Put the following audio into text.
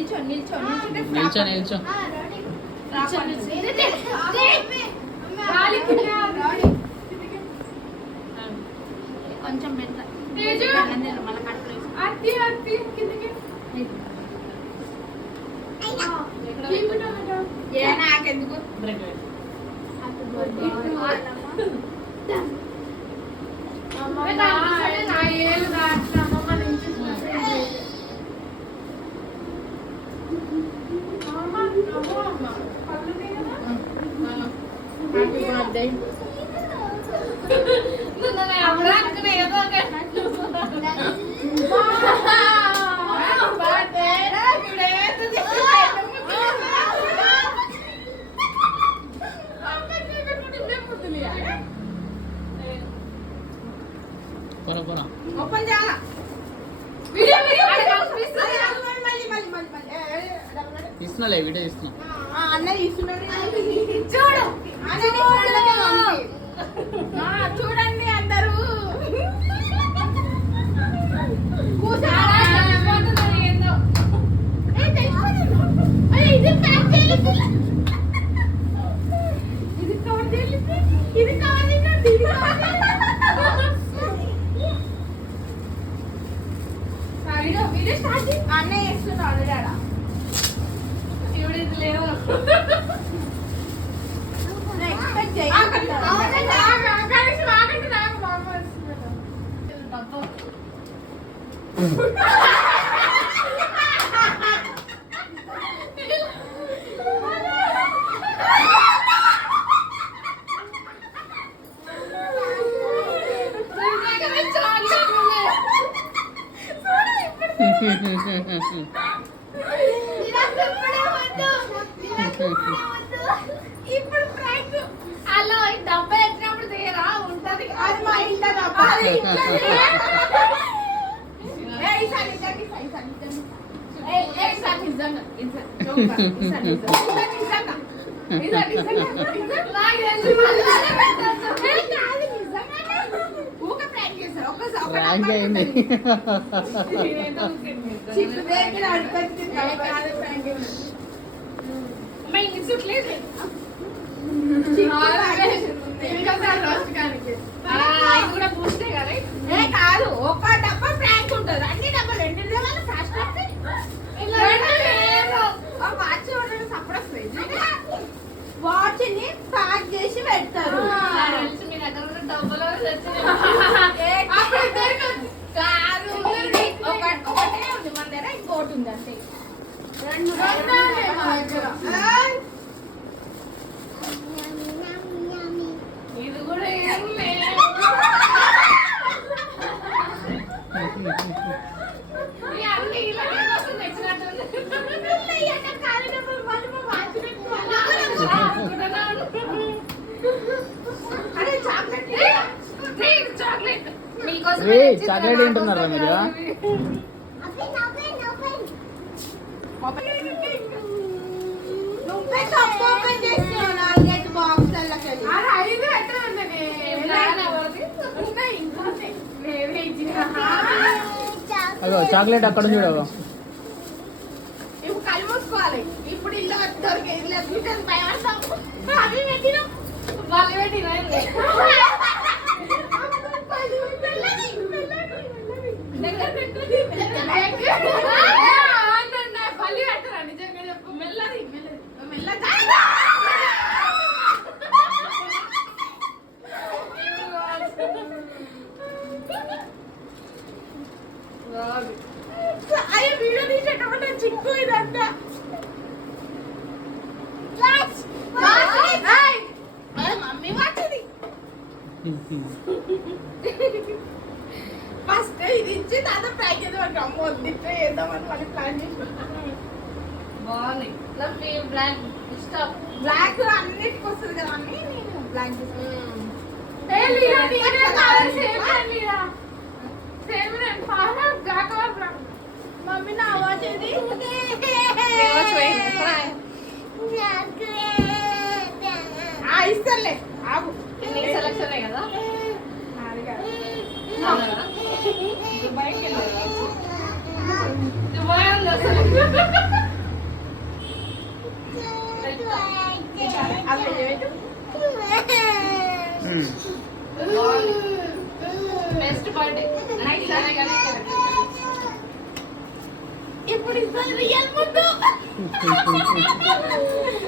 నిల్చో నిల్చో. కొంచెం నాకెందుకు ఓపెన్ చేయాలా తీస్తున్నా వీడియో తీస్తున్నా. అన్న తీసుకున్నాడు చూడు చూడండి అందరూ అన్న చేస్తున్నాడు డాడా ఇప్పుడు ఇది లేవు ఇప్పుడు ఫ్రాంక్ అలా డబ్బా ఎత్తినప్పుడు తీరా ఉంటది అది మా ఇంట డబ్బా కాదు ఒక డబ్బా ఫ్రాంక్ ఉంటుంది అన్ని డబ్బాలు రెండు వాచ్ ని ప్యాక్ చేసి పెడతారు కాదు ఒకటే ఉంది మన దగ్గర ఇంకోటి ఉంది అంటే ఇది కూడా ఏం లేదు చాక్లెట్ తింటున్నారా మీరు? అదో చాక్లెట్ అక్కడ చూడవు. ఇప్పుడు కళ్ళు మూసుకోవాలి. ఇప్పుడు ఇల్లు దొరికి అవి పెట్టినా వాళ్ళు పెట్టినా పల్లి పెట్టరా నిజంగా చెప్పు మెల్లది మెల్లగా అయ్యో వీడియో తీసేటప్పుడు చిక్కు ఇదంతా మమ్మీ వాచింది ఫస్ట్ ఇది ఇచ్చి తర్వాత ఫ్రై చేద్దాం అమ్మ వద్దిట్టే చేద్దామని మళ్ళీ ప్లాన్ చేసి బాగున్నాయి బ్లాక్ ఇష్టం బ్లాక్ అన్నిటికి వస్తుంది కదా అని నేను బ్లాక్ మమ్మీ నా ఆవాజ్ ఏది ఇస్తాలే ఆగు సెలక్షన్ కదా దుబాయ్ అది ఏమిటి? బెస్ట్ బర్త్డే ఇప్పుడు ఇస్తారు రియల్ ముద్దు